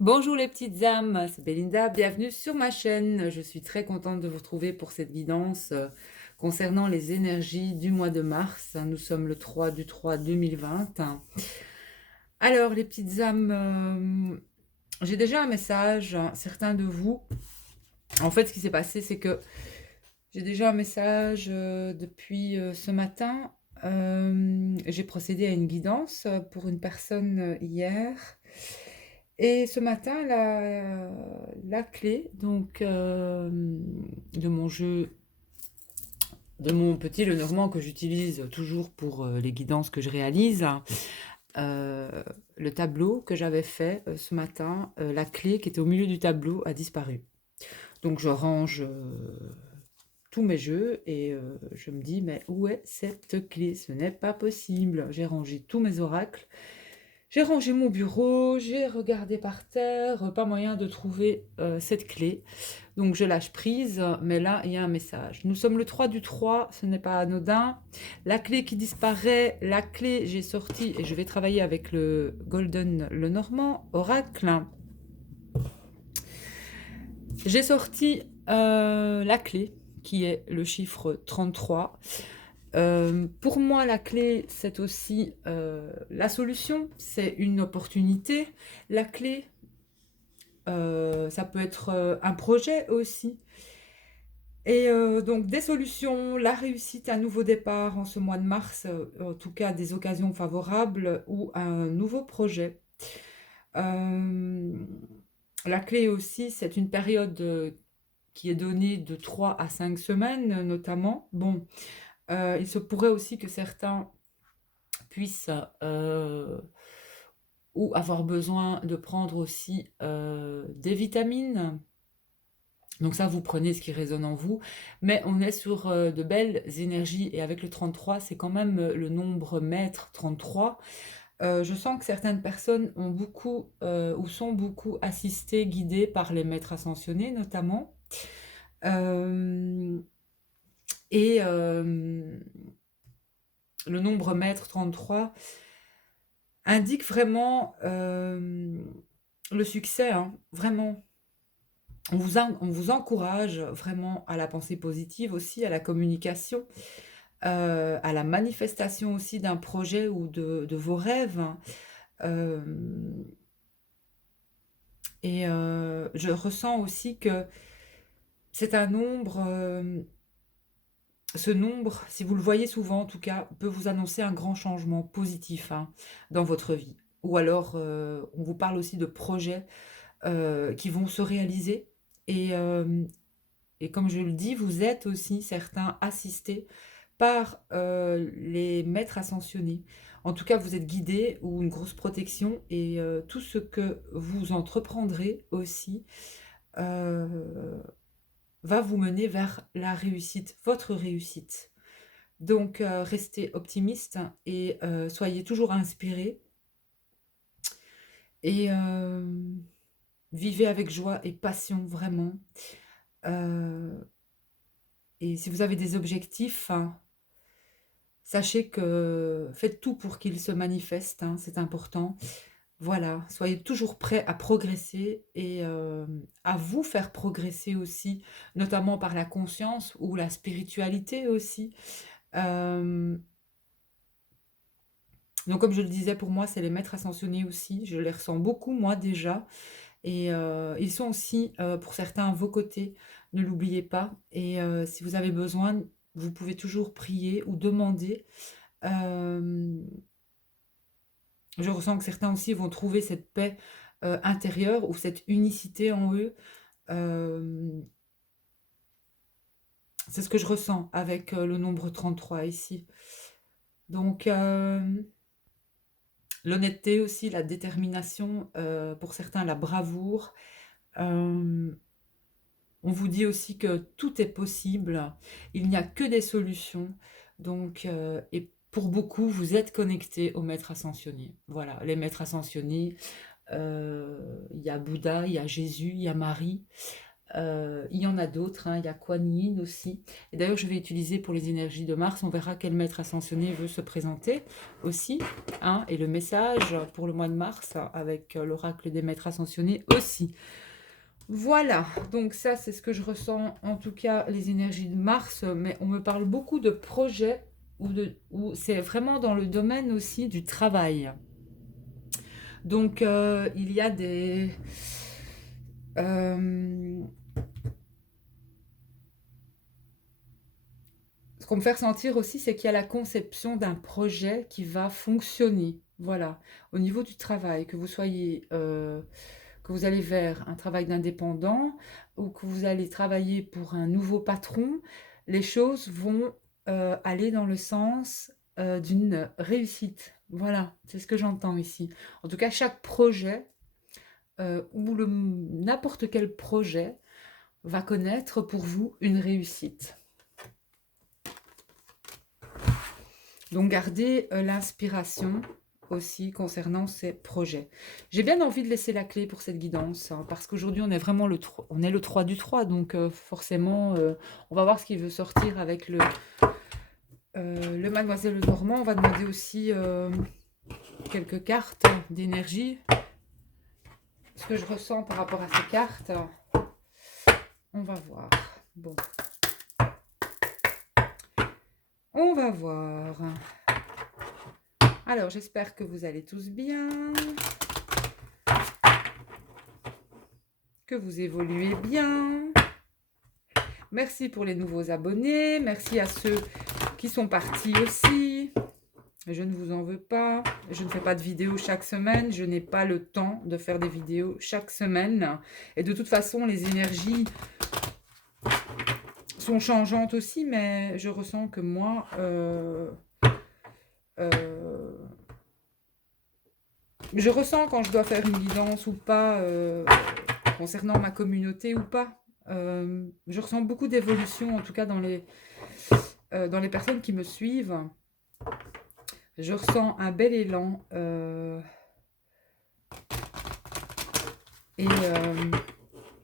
Bonjour les petites âmes, c'est Belinda, bienvenue sur ma chaîne. Je suis très contente de vous retrouver pour cette guidance concernant les énergies du mois de mars. Nous sommes le 3 du 3 2020. Alors les petites âmes, j'ai déjà un message, certains de vous. En fait, ce qui s'est passé, c'est que j'ai déjà un message depuis ce matin. J'ai procédé à une guidance pour une personne hier. Et ce matin, la clé donc, de mon jeu, de mon petit Lenormand que j'utilise toujours pour les guidances que je réalise, euh, le tableau que j'avais fait ce matin, la clé qui était au milieu du tableau a disparu. Donc je range tous mes jeux et je me dis, mais où est cette clé? Ce n'est pas possible. J'ai rangé tous mes oracles. J'ai rangé mon bureau, j'ai regardé par terre, pas moyen de trouver cette clé. Donc je lâche prise, mais là il y a un message. Nous sommes le 3 du 3, ce n'est pas anodin. La clé qui disparaît, la clé j'ai sorti et je vais travailler avec le Golden Lenormand, Oracle. J'ai sorti la clé qui est le chiffre 33. Pour moi, la clé, c'est aussi la solution, c'est une opportunité. La clé, ça peut être un projet aussi. Et donc des solutions, la réussite, un nouveau départ en ce mois de mars, en tout cas des occasions favorables ou un nouveau projet. Euh, la clé aussi, c'est une période qui est donnée de 3 à 5 semaines notamment. Bon, il se pourrait aussi que certains puissent ou avoir besoin de prendre aussi des vitamines. Donc ça, vous prenez ce qui résonne en vous. Mais on est sur de belles énergies. Et avec le 33, c'est quand même le nombre maître 33. Je sens que certaines personnes ont beaucoup ou sont beaucoup assistées, guidées par les maîtres ascensionnés notamment. Euh, et le nombre maître 33 indique vraiment le succès, hein, vraiment. On vous encourage vraiment à la pensée positive aussi, à la communication, à la manifestation aussi d'un projet ou de vos rêves. Euh, et je ressens aussi que c'est un nombre, ce nombre, si vous le voyez souvent en tout cas, peut vous annoncer un grand changement positif hein, dans votre vie. Ou alors, on vous parle aussi de projets qui vont se réaliser. Et, euh, et comme je le dis, vous êtes aussi certains assistés par les maîtres ascensionnés. En tout cas, vous êtes guidés ou une grosse protection et tout ce que vous entreprendrez aussi euh, va vous mener vers la réussite, votre réussite. Donc, restez optimiste et soyez toujours inspirés et vivez avec joie et passion vraiment. Euh, et si vous avez des objectifs, hein, sachez que faites tout pour qu'ils se manifestent, hein, c'est important. Voilà, soyez toujours prêts à progresser et à vous faire progresser aussi, notamment par la conscience ou la spiritualité aussi. Euh, donc comme je le disais, pour moi, c'est les maîtres ascensionnés aussi. Je les ressens beaucoup, moi déjà. Et ils sont aussi, pour certains, à vos côtés. Ne l'oubliez pas. Et si vous avez besoin, vous pouvez toujours prier ou demander. Euh, Je ressens que certains aussi vont trouver cette paix intérieure ou cette unicité en eux. Euh, c'est ce que je ressens avec le nombre 33 ici. Donc, l'honnêteté aussi, la détermination, pour certains, la bravoure. Euh, on vous dit aussi que tout est possible, il n'y a que des solutions. Donc, et pour beaucoup, vous êtes connectés aux maîtres ascensionnés. Voilà, les maîtres ascensionnés, il y a Bouddha, il y a Jésus, il y a Marie. Il y en a d'autres, hein, il y a Kuan Yin aussi. Et d'ailleurs, je vais utiliser pour les énergies de Mars, on verra quel maître ascensionné veut se présenter aussi, hein, et le message pour le mois de mars avec l'oracle des maîtres ascensionnés aussi. Voilà, donc ça c'est ce que je ressens, en tout cas les énergies de Mars, mais on me parle beaucoup de projets, où c'est vraiment dans le domaine aussi du travail. Donc il y a des... ce qu'on me fait ressentir aussi, c'est qu'il y a la conception d'un projet qui va fonctionner. Voilà, au niveau du travail, que vous soyez... que vous allez vers un travail d'indépendant ou que vous allez travailler pour un nouveau patron, les choses vont aller dans le sens d'une réussite. Voilà, c'est ce que j'entends ici. En tout cas, chaque projet ou n'importe quel projet va connaître pour vous une réussite. Donc, gardez l'inspiration aussi concernant ces projets. J'ai bien envie de laisser la clé pour cette guidance, hein, parce qu'aujourd'hui on est vraiment le 3 du 3, donc forcément on va voir ce qui veut sortir avec le Mademoiselle Normand. On va demander aussi quelques cartes d'énergie, ce que je ressens par rapport à ces cartes. On va voir. Bon. On va voir. Alors, j'espère que vous allez tous bien, que vous évoluez bien. Merci pour les nouveaux abonnés. Merci à ceux qui sont partis aussi. Je ne vous en veux pas. Je ne fais pas de vidéos chaque semaine. Je n'ai pas le temps de faire des vidéos chaque semaine. Et de toute façon, les énergies sont changeantes aussi, mais je ressens que moi... je ressens quand je dois faire une guidance ou pas, concernant ma communauté ou pas. Je ressens beaucoup d'évolution, en tout cas dans les personnes qui me suivent. Je ressens un bel élan et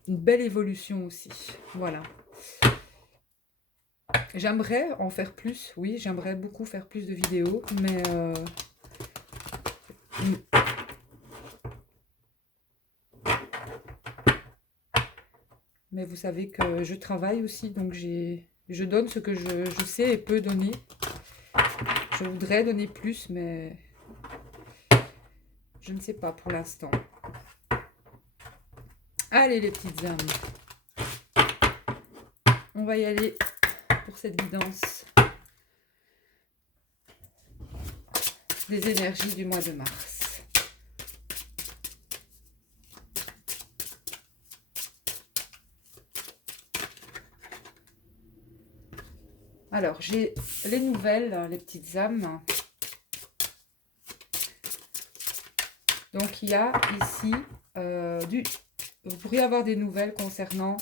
une belle évolution aussi. Voilà. J'aimerais en faire plus, oui, j'aimerais beaucoup faire plus de vidéos, mais vous savez que je travaille aussi, donc je donne ce que je sais et peux donner. Je voudrais donner plus, mais je ne sais pas pour l'instant. Allez les petites âmes, on va y aller pour cette guidance des énergies du mois de mars. Alors, j'ai les nouvelles, les petites âmes. Donc, il y a ici vous pourriez avoir des nouvelles concernant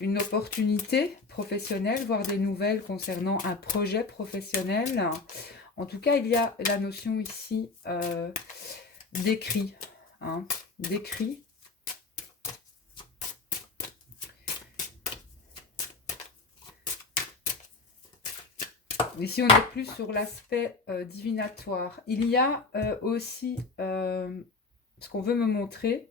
une opportunité professionnelle, voire des nouvelles concernant un projet professionnel. En tout cas, il y a la notion ici d'écrit. Hein, d'écrit. Ici, on est plus sur l'aspect divinatoire. Il y a aussi ce qu'on veut me montrer.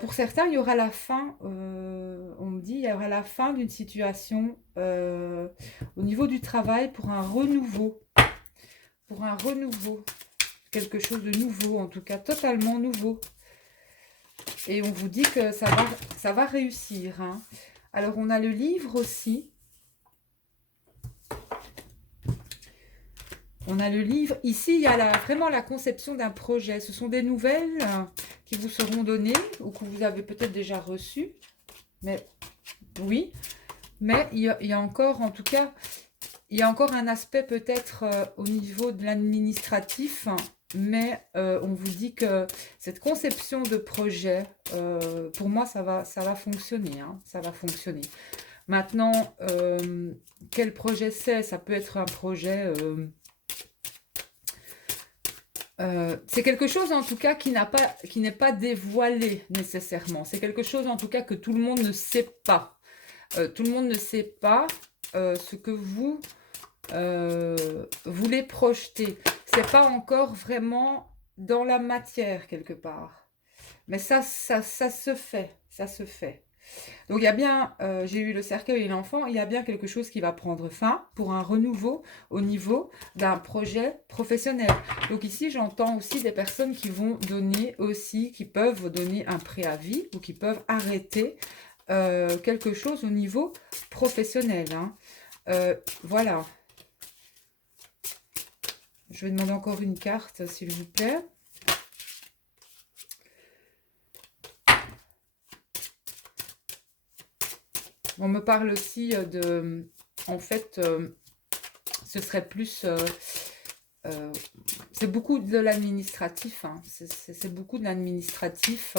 Pour certains, il y aura la fin, on me dit, il y aura la fin d'une situation au niveau du travail pour un renouveau. Pour un renouveau. Quelque chose de nouveau, en tout cas totalement nouveau. Et on vous dit que ça va réussir. Hein. Alors, on a le livre aussi. On a le livre. Ici, il y a vraiment la conception d'un projet. Ce sont des nouvelles qui vous seront données ou que vous avez peut-être déjà reçues. Mais oui. Mais il y a encore, en tout cas, il y a encore un aspect peut-être au niveau de l'administratif. Mais on vous dit que cette conception de projet, pour moi, ça va fonctionner. Hein, ça va fonctionner. Maintenant, quel projet c'est? Ça peut être un projet... C'est quelque chose en tout cas qui n'est pas dévoilé nécessairement. C'est quelque chose en tout cas que tout le monde ne sait pas. Tout le monde ne sait pas ce que vous voulez projeter. C'est pas encore vraiment dans la matière quelque part. Mais ça se fait. Ça se fait. Donc il y a bien, j'ai eu le cercueil et l'enfant, il y a bien quelque chose qui va prendre fin pour un renouveau au niveau d'un projet professionnel. Donc ici, j'entends aussi des personnes qui vont donner aussi, qui peuvent donner un préavis ou qui peuvent arrêter quelque chose au niveau professionnel. Hein. Voilà. Je vais demander encore une carte, s'il vous plaît. On me parle aussi de... En fait, ce serait plus... c'est beaucoup de l'administratif. Hein. C'est beaucoup de l'administratif.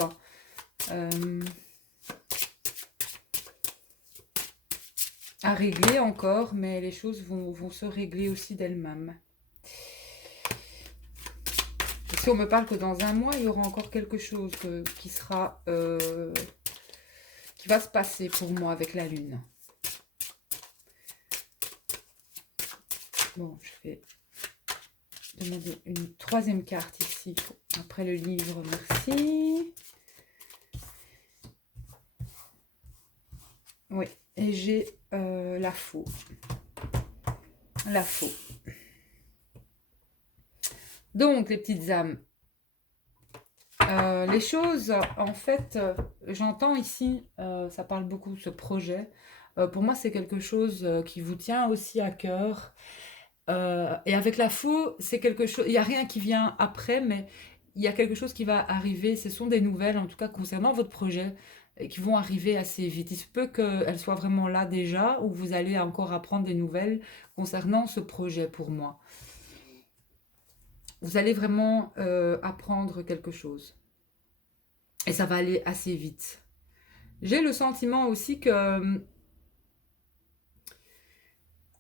À régler encore, mais les choses vont se régler aussi d'elles-mêmes. Si on me parle que dans un mois, il y aura encore quelque chose qui sera... qui va se passer pour moi avec la lune. Bon, je vais demander une troisième carte ici, après le livre, merci. Oui, et j'ai la faux. La faux. Donc, les petites âmes, les choses, en fait, j'entends ici, ça parle beaucoup de ce projet. Pour moi, c'est quelque chose qui vous tient aussi à cœur. Et avec la faux, c'est quelque chose, il n'y a rien qui vient après, mais il y a quelque chose qui va arriver. Ce sont des nouvelles, en tout cas concernant votre projet, qui vont arriver assez vite. Il se peut qu'elles soient vraiment là déjà, ou vous allez encore apprendre des nouvelles concernant ce projet pour moi. Vous allez vraiment apprendre quelque chose. Et ça va aller assez vite. J'ai le sentiment aussi que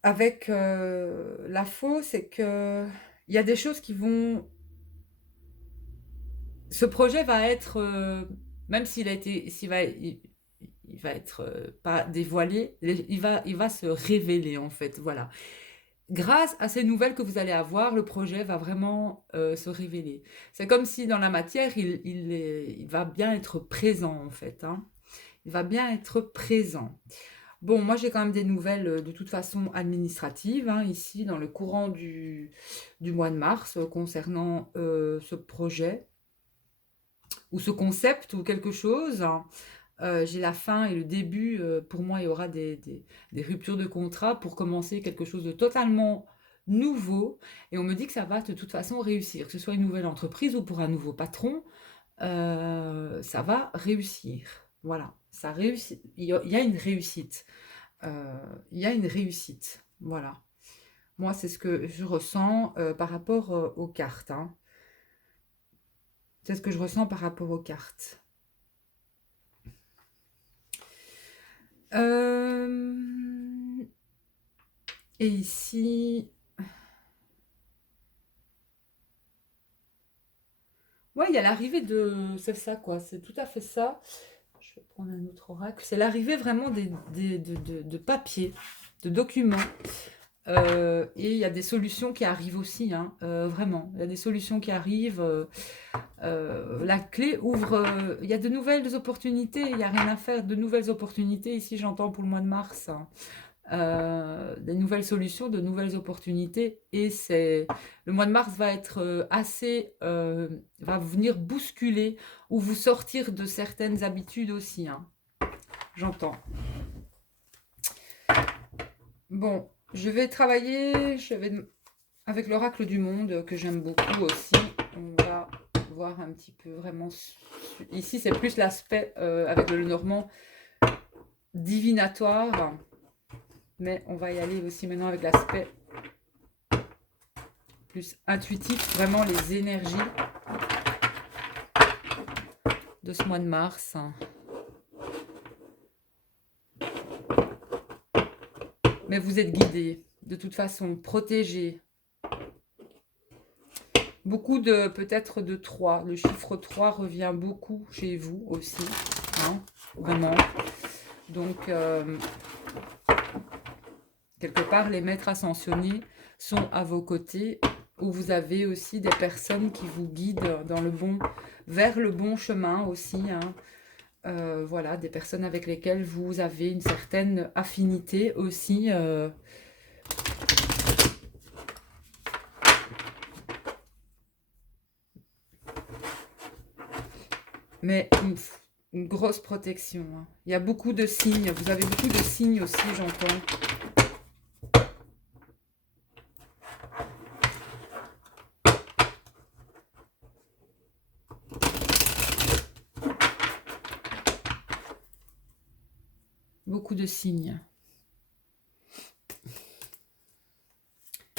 avec la faux, c'est que il y a des choses qui vont... Ce projet va être, même s'il a été, il va être pas dévoilé, il va se révéler en fait, voilà. Grâce à ces nouvelles que vous allez avoir, le projet va vraiment se révéler. C'est comme si dans la matière, il va bien être présent en fait. Hein. Il va bien être présent. Bon, moi j'ai quand même des nouvelles de toute façon administratives, hein, ici dans le courant du mois de mars, concernant ce projet ou ce concept ou quelque chose. J'ai la fin et le début, pour moi il y aura des ruptures de contrat pour commencer quelque chose de totalement nouveau. Et on me dit que ça va de toute façon réussir, que ce soit une nouvelle entreprise ou pour un nouveau patron, ça va réussir. Voilà, ça réussit. Il y a une réussite. Il y a une réussite. Voilà. Moi, c'est ce que je ressens par rapport aux cartes. Hein. C'est ce que je ressens par rapport aux cartes. Et ici... Ouais, il y a l'arrivée de... C'est ça, quoi. C'est tout à fait ça. Je vais prendre un autre oracle. C'est l'arrivée vraiment de papiers, de documents. Et il y a des solutions qui arrivent aussi, hein, vraiment. Il y a des solutions qui arrivent. La clé ouvre... il y a de nouvelles opportunités. Il n'y a rien à faire. De nouvelles opportunités. Ici, j'entends pour le mois de mars. Hein. Des nouvelles solutions, de nouvelles opportunités. Et le mois de mars va être assez... va venir bousculer ou vous sortir de certaines habitudes aussi. Hein. J'entends. Bon, je vais travailler avec l'oracle du monde que j'aime beaucoup aussi. On va voir un petit peu vraiment... Ici, c'est plus l'aspect avec le Normand divinatoire. Mais on va y aller aussi maintenant avec l'aspect plus intuitif, vraiment les énergies de ce mois de mars. Mais vous êtes guidés, de toute façon, protégés. Beaucoup de, peut-être de 3. Le chiffre 3 revient beaucoup chez vous aussi, hein, vraiment. Donc, quelque part, les maîtres ascensionnés sont à vos côtés, où vous avez aussi des personnes qui vous guident vers le bon chemin aussi, hein. Voilà, des personnes avec lesquelles vous avez une certaine affinité aussi. Mais une grosse protection, hein. Il y a beaucoup de signes. Vous avez beaucoup de signes aussi, j'entends. Beaucoup de signes.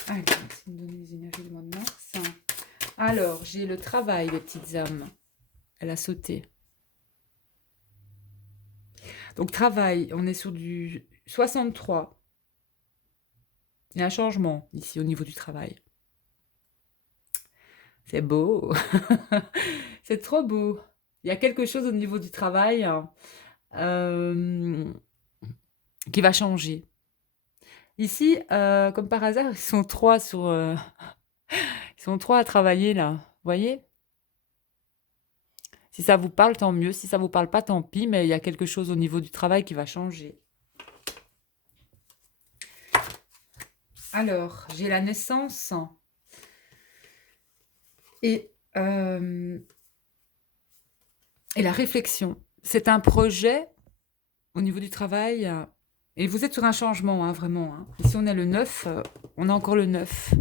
Allez, merci de me donner les énergies du mois de mars. Alors, j'ai le travail, les petites âmes. Elle a sauté. Donc, travail, on est sur du 63. Il y a un changement ici au niveau du travail. C'est beau. C'est trop beau. Il y a quelque chose au niveau du travail, hein, qui va changer. Ici, comme par hasard, ils sont 3 ils sont 3 à travailler là. Vous voyez? Si ça vous parle, tant mieux. Si ça vous parle pas, tant pis. Mais il y a quelque chose au niveau du travail qui va changer. Alors, j'ai la naissance et la réflexion. C'est un projet au niveau du travail. Et vous êtes sur un changement, hein, vraiment, hein. Ici, on a le 9. On a encore le 9.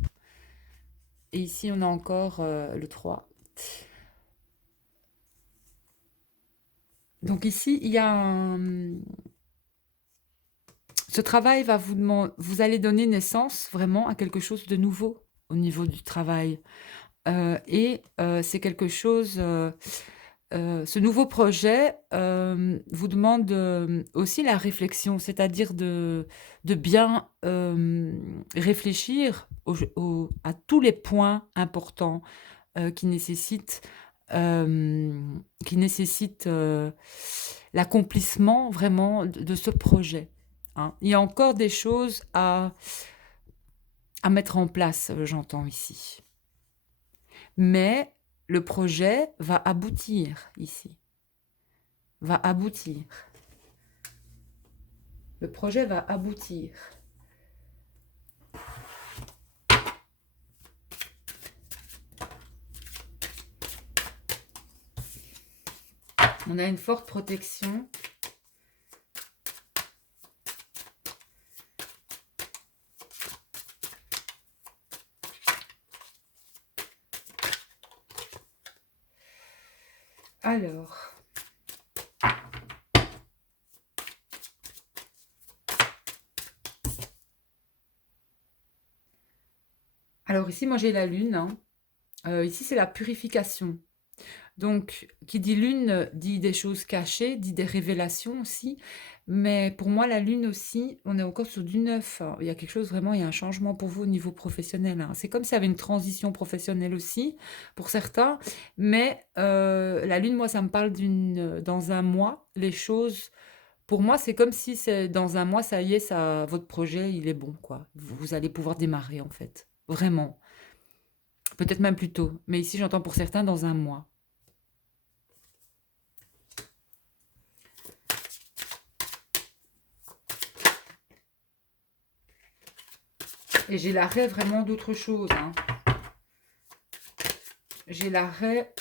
Et ici, on a encore le 3. Donc ici, il y a ce travail va vous demander, vous allez donner naissance vraiment à quelque chose de nouveau au niveau du travail. C'est quelque chose, ce nouveau projet vous demande aussi la réflexion, c'est-à-dire de bien réfléchir à tous les points importants qui nécessitent l'accomplissement vraiment de ce projet, hein. Il y a encore des choses à mettre en place, j'entends ici. Mais le projet va aboutir ici. Va aboutir. Le projet va aboutir. On a une forte protection. Alors ici, moi j'ai la lune, hein. Ici, c'est la purification. Donc, qui dit lune dit des choses cachées, dit des révélations aussi. Mais pour moi, la lune aussi, on est encore sur du neuf. Il y a quelque chose vraiment, il y a un changement pour vous au niveau professionnel, hein. C'est comme s'il y avait une transition professionnelle aussi pour certains. Mais la lune, moi, ça me parle dans un mois, les choses. Pour moi, c'est comme si c'est dans un mois, ça y est, votre projet, il est bon, quoi. Vous allez pouvoir démarrer, en fait. Vraiment. Peut-être même plus tôt. Mais ici, j'entends pour certains dans un mois. Et j'ai l'arrêt vraiment d'autre chose, hein. J'ai l'arrêt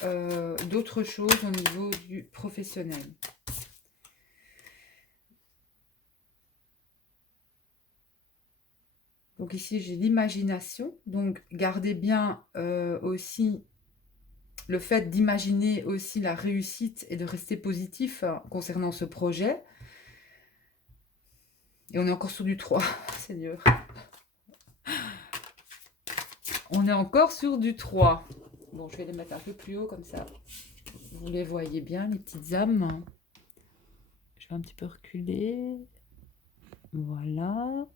d'autre chose au niveau du professionnel. Donc ici, j'ai l'imagination. Donc, gardez bien aussi le fait d'imaginer aussi la réussite et de rester positif concernant ce projet. Et on est encore sur du 3, c'est dur. On est encore sur du 3. Bon, je vais les mettre un peu plus haut comme ça. Vous les voyez bien, les petites âmes. Je vais un petit peu reculer. Voilà.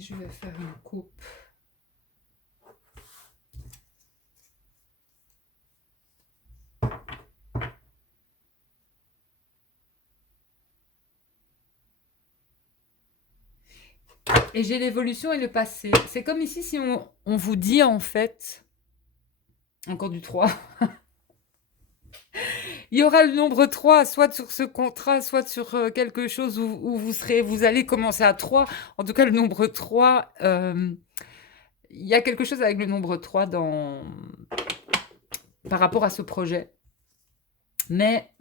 Et je vais faire une coupe. Et j'ai l'évolution et le passé. C'est comme ici si on vous dit en fait, encore du 3, il y aura le nombre 3, soit sur ce contrat, soit sur quelque chose où vous allez commencer à 3. En tout cas, le nombre 3, il y a quelque chose avec le nombre 3 par rapport à ce projet. Mais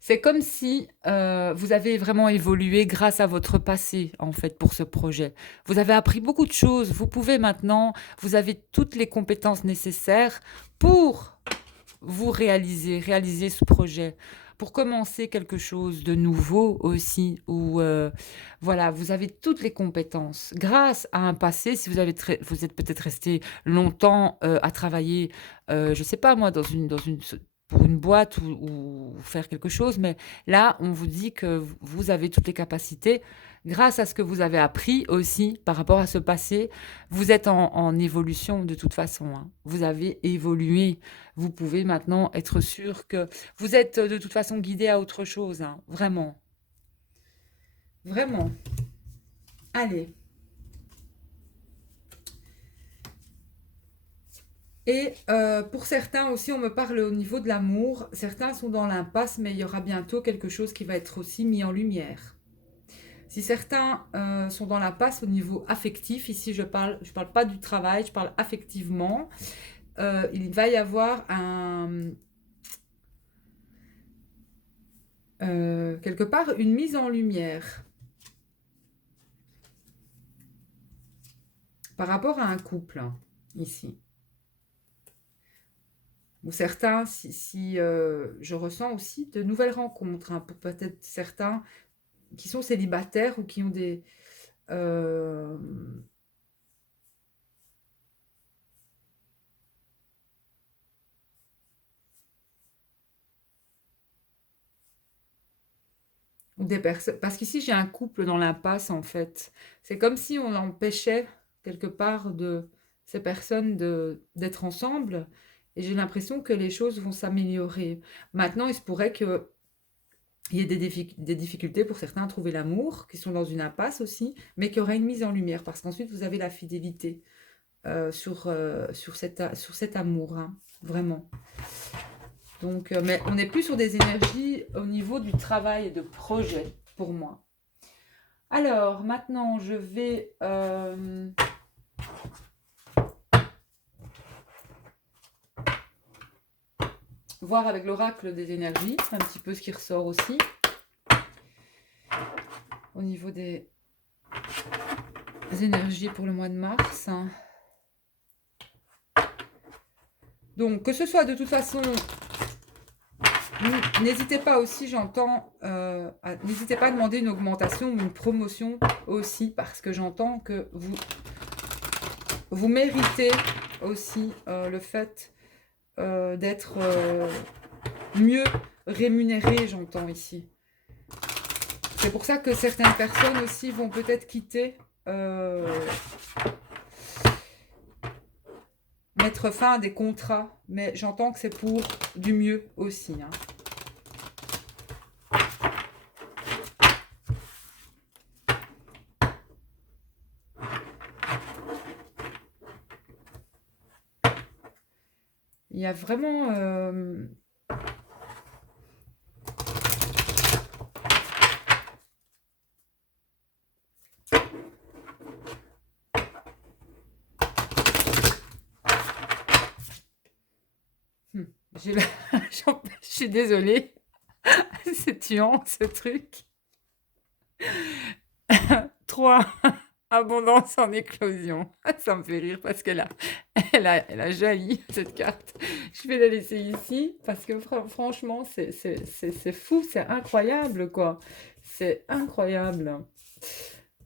c'est comme si vous avez vraiment évolué grâce à votre passé, en fait, pour ce projet. Vous avez appris beaucoup de choses. Vous pouvez maintenant, vous avez toutes les compétences nécessaires pour réaliser ce projet, pour commencer quelque chose de nouveau aussi, où voilà, vous avez toutes les compétences. Grâce à un passé, si vous êtes peut-être resté longtemps à travailler, je sais pas moi, pour une boîte ou faire quelque chose, mais là, on vous dit que vous avez toutes les capacités. Grâce à ce que vous avez appris aussi par rapport à ce passé, vous êtes en évolution de toute façon, hein. Vous avez évolué. Vous pouvez maintenant être sûr que vous êtes de toute façon guidé à autre chose, hein. Vraiment. Vraiment. Allez. Et pour certains aussi, on me parle au niveau de l'amour. Certains sont dans l'impasse, mais il y aura bientôt quelque chose qui va être aussi mis en lumière. Si certains sont dans l'impasse au niveau affectif, ici je parle pas du travail, je parle affectivement, il va y avoir quelque part une mise en lumière par rapport à un couple, hein, ici. Ou certains, si je ressens aussi de nouvelles rencontres, hein, pour peut-être certains qui sont célibataires ou qui ont euh, ou des personnes. Parce qu'ici, j'ai un couple dans l'impasse, en fait. C'est comme si on empêchait quelque part de ces personnes d'être ensemble. Et j'ai l'impression que les choses vont s'améliorer. Maintenant, il se pourrait qu'il y ait des difficultés pour certains à trouver l'amour, qui sont dans une impasse aussi, mais qu'il y aura une mise en lumière. Parce qu'ensuite, vous avez la fidélité sur cet amour, hein, vraiment. Donc, mais on n'est plus sur des énergies au niveau du travail et de projet pour moi. Alors, maintenant, je vais voir avec l'oracle des énergies, un petit peu ce qui ressort aussi. Au niveau des énergies pour le mois de mars. Donc, que ce soit de toute façon, n'hésitez pas aussi, j'entends, n'hésitez pas à demander une augmentation ou une promotion aussi, parce que j'entends que vous méritez aussi le fait d'être mieux rémunéré, j'entends ici. C'est pour ça que certaines personnes aussi vont peut-être quitter, mettre fin à des contrats, mais j'entends que c'est pour du mieux aussi, hein. Il y a vraiment j'ai je suis désolée, c'est tuant ce truc. 3. Abondance en éclosion. Ça me fait rire parce elle a jailli cette carte. Je vais la laisser ici parce que franchement, c'est fou, c'est incroyable quoi. C'est incroyable.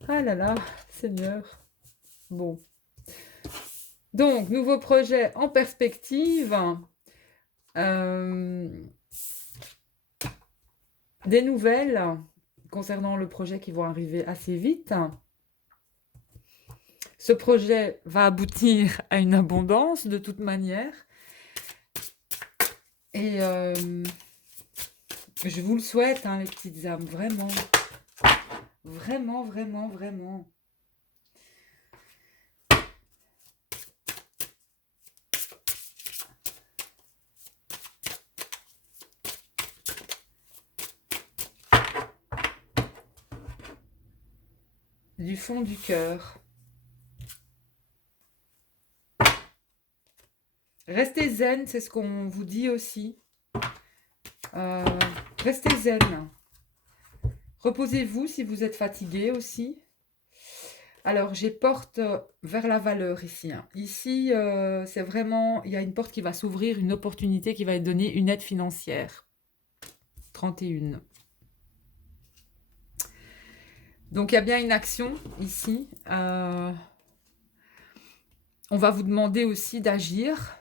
Ah là là, Seigneur. Bon. Donc, nouveau projet en perspective. Des nouvelles concernant le projet qui vont arriver assez vite. Ce projet va aboutir à une abondance de toute manière. Et je vous le souhaite, hein, les petites âmes, vraiment. Vraiment, vraiment, vraiment. Du fond du cœur. Restez zen, c'est ce qu'on vous dit aussi. Restez zen. Reposez-vous si vous êtes fatigué aussi. Alors, j'ai porte vers la valeur ici, hein. Ici, c'est vraiment, il y a une porte qui va s'ouvrir, une opportunité qui va être donnée, une aide financière. 31. Donc, il y a bien une action ici. On va vous demander aussi d'agir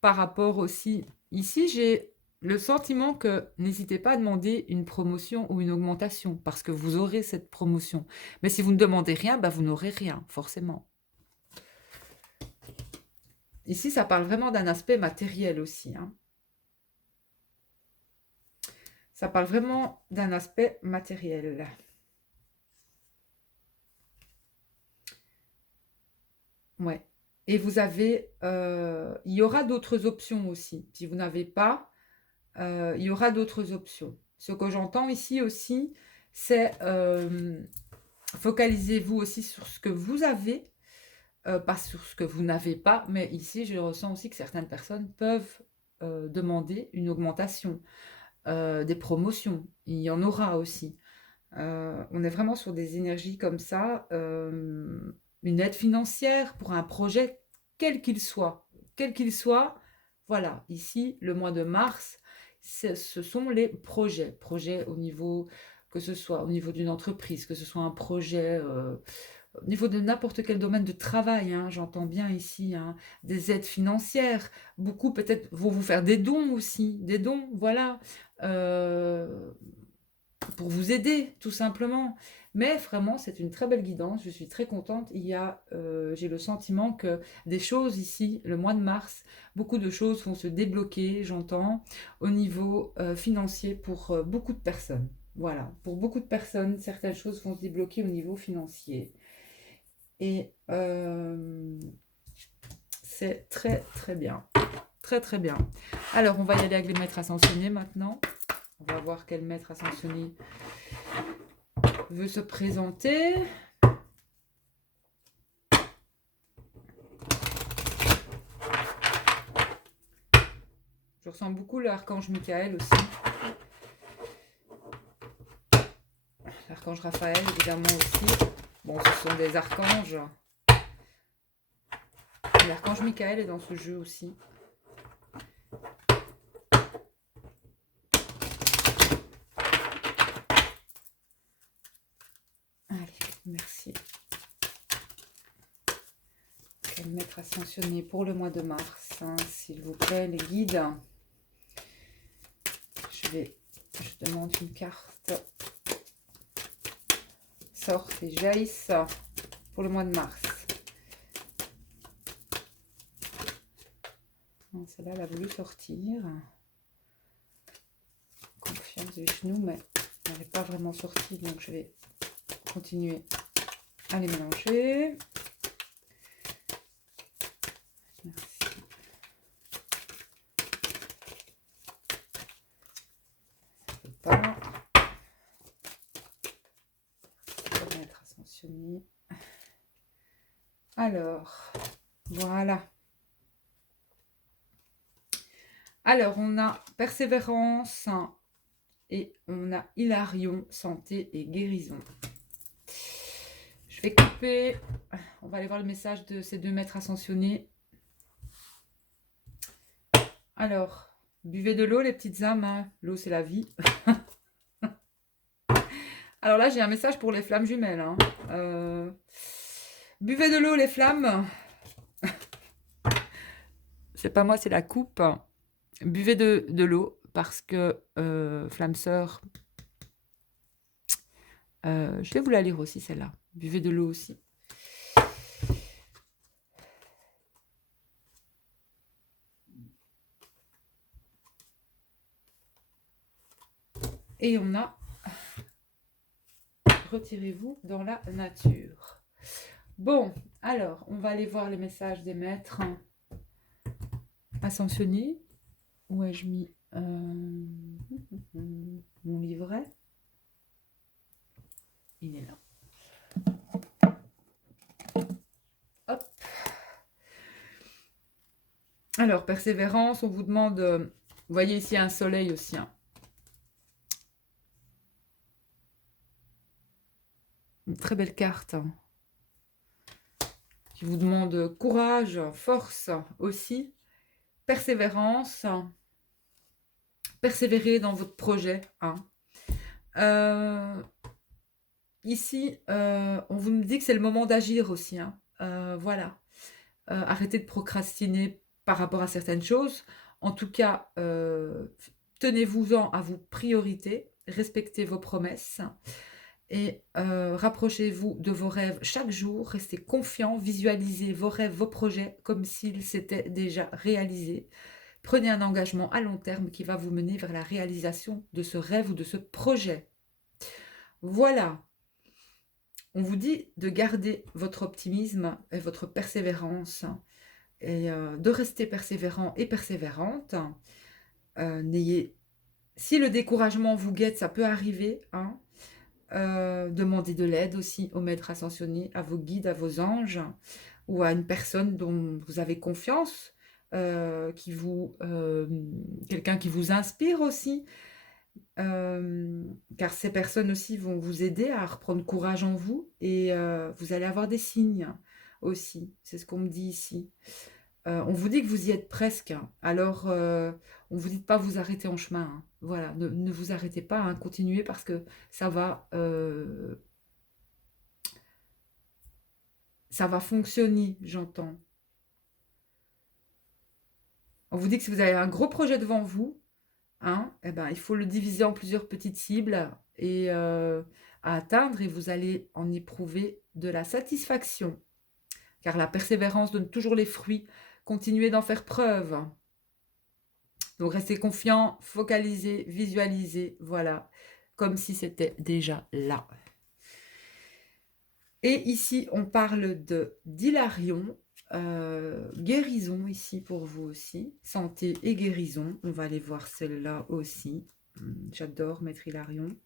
par rapport aussi. Ici, j'ai le sentiment que n'hésitez pas à demander une promotion ou une augmentation parce que vous aurez cette promotion. Mais si vous ne demandez rien, bah, vous n'aurez rien, forcément. Ici, ça parle vraiment d'un aspect matériel aussi, hein. Ça parle vraiment d'un aspect matériel. Ouais. Et vous avez, il y aura d'autres options aussi. Si vous n'avez pas, il y aura d'autres options. Ce que j'entends ici aussi, c'est focalisez-vous aussi sur ce que vous avez, pas sur ce que vous n'avez pas, mais ici, je ressens aussi que certaines personnes peuvent demander une augmentation, des promotions. Il y en aura aussi. On est vraiment sur des énergies comme ça, une aide financière pour un projet, quel qu'il soit. Quel qu'il soit, voilà, ici, le mois de mars, ce sont les projets. Projets au niveau, que ce soit au niveau d'une entreprise, que ce soit un projet au niveau de n'importe quel domaine de travail, hein, j'entends bien ici, hein, des aides financières. Beaucoup peut-être vont vous faire des dons aussi, des dons, voilà. Pour vous aider, tout simplement. Mais vraiment, c'est une très belle guidance. Je suis très contente. J'ai le sentiment que des choses ici, le mois de mars, beaucoup de choses vont se débloquer, j'entends, au niveau financier pour beaucoup de personnes. Voilà, pour beaucoup de personnes, certaines choses vont se débloquer au niveau financier. Et c'est très très bien. Très très bien. Alors, on va y aller avec les maîtres ascensionnés maintenant. On va voir quel maître ascensionné veut se présenter. Je ressens beaucoup l'archange Michael aussi. L'archange Raphaël, évidemment aussi. Bon, ce sont des archanges. L'archange Michael est dans ce jeu aussi. Allez, merci. Quel maître ascensionné pour le mois de mars, hein, s'il vous plaît, les guides. Je demande une carte. Sorte et jaillisse pour le mois de mars. Celle-là, elle a voulu sortir. Confiance du genou, mais elle n'est pas vraiment sortie, donc je vais continuer à les mélanger. Merci. Ça ne peut pas. Ça va être ascensionné. Alors, voilà. Alors, on a persévérance et on a Hilarion, santé et guérison. Je vais couper. On va aller voir le message de ces deux maîtres ascensionnés. Alors, buvez de l'eau, les petites âmes, hein. L'eau, c'est la vie. Alors là, j'ai un message pour les flammes jumelles, hein. Buvez de l'eau, les flammes. C'est pas moi, c'est la coupe. Buvez de l'eau parce que flamme sœur, je vais vous la lire aussi celle-là. Buvez de l'eau aussi. Et on a retirez-vous dans la nature. Bon, alors, on va aller voir les messages des maîtres ascensionnés. Où ai-je mis mon livret? Il est là. Hop. Alors, persévérance, on vous demande... vous voyez ici un soleil aussi. Hein. Une très belle carte. Hein. Qui vous demande courage, force aussi. Persévérance. Persévérer dans votre projet. Hein. Ici, on vous dit que c'est le moment d'agir aussi. Hein. Voilà. Arrêtez de procrastiner par rapport à certaines choses. En tout cas, tenez-vous-en à vos priorités, respectez vos promesses et rapprochez-vous de vos rêves chaque jour. Restez confiant, visualisez vos rêves, vos projets comme s'ils s'étaient déjà réalisés. Prenez un engagement à long terme qui va vous mener vers la réalisation de ce rêve ou de ce projet. Voilà. On vous dit de garder votre optimisme et votre persévérance et de rester persévérant et persévérante. Si le découragement vous guette, ça peut arriver. Hein. Demandez de l'aide aussi aux maîtres ascensionnés, à vos guides, à vos anges ou à une personne dont vous avez confiance, quelqu'un qui vous inspire aussi. Car ces personnes aussi vont vous aider à reprendre courage en vous et vous allez avoir des signes aussi. C'est ce qu'on me dit ici. On vous dit que vous y êtes presque. Hein. Alors, on ne vous dit pas vous arrêter en chemin. Hein. Voilà, ne vous arrêtez pas, hein. Continuez parce que ça va fonctionner, j'entends. On vous dit que si vous avez un gros projet devant vous, hein, eh ben, il faut le diviser en plusieurs petites cibles et à atteindre et vous allez en éprouver de la satisfaction. Car la persévérance donne toujours les fruits. Continuez d'en faire preuve. Donc restez confiant, focalisez, visualisez, voilà, comme si c'était déjà là. Et ici, on parle d'Hilarion, guérison ici pour vous aussi, santé et guérison. On va aller voir celle-là aussi. J'adore Maître Hilarion.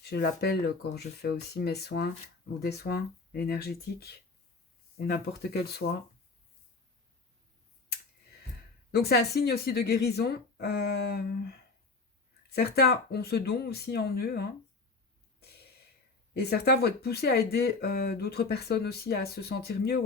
Je l'appelle quand je fais aussi mes soins ou des soins énergétiques ou n'importe quel soin. Donc c'est un signe aussi de guérison. Certains ont ce don aussi en eux. Hein. Et certains vont être poussés à aider d'autres personnes aussi à se sentir mieux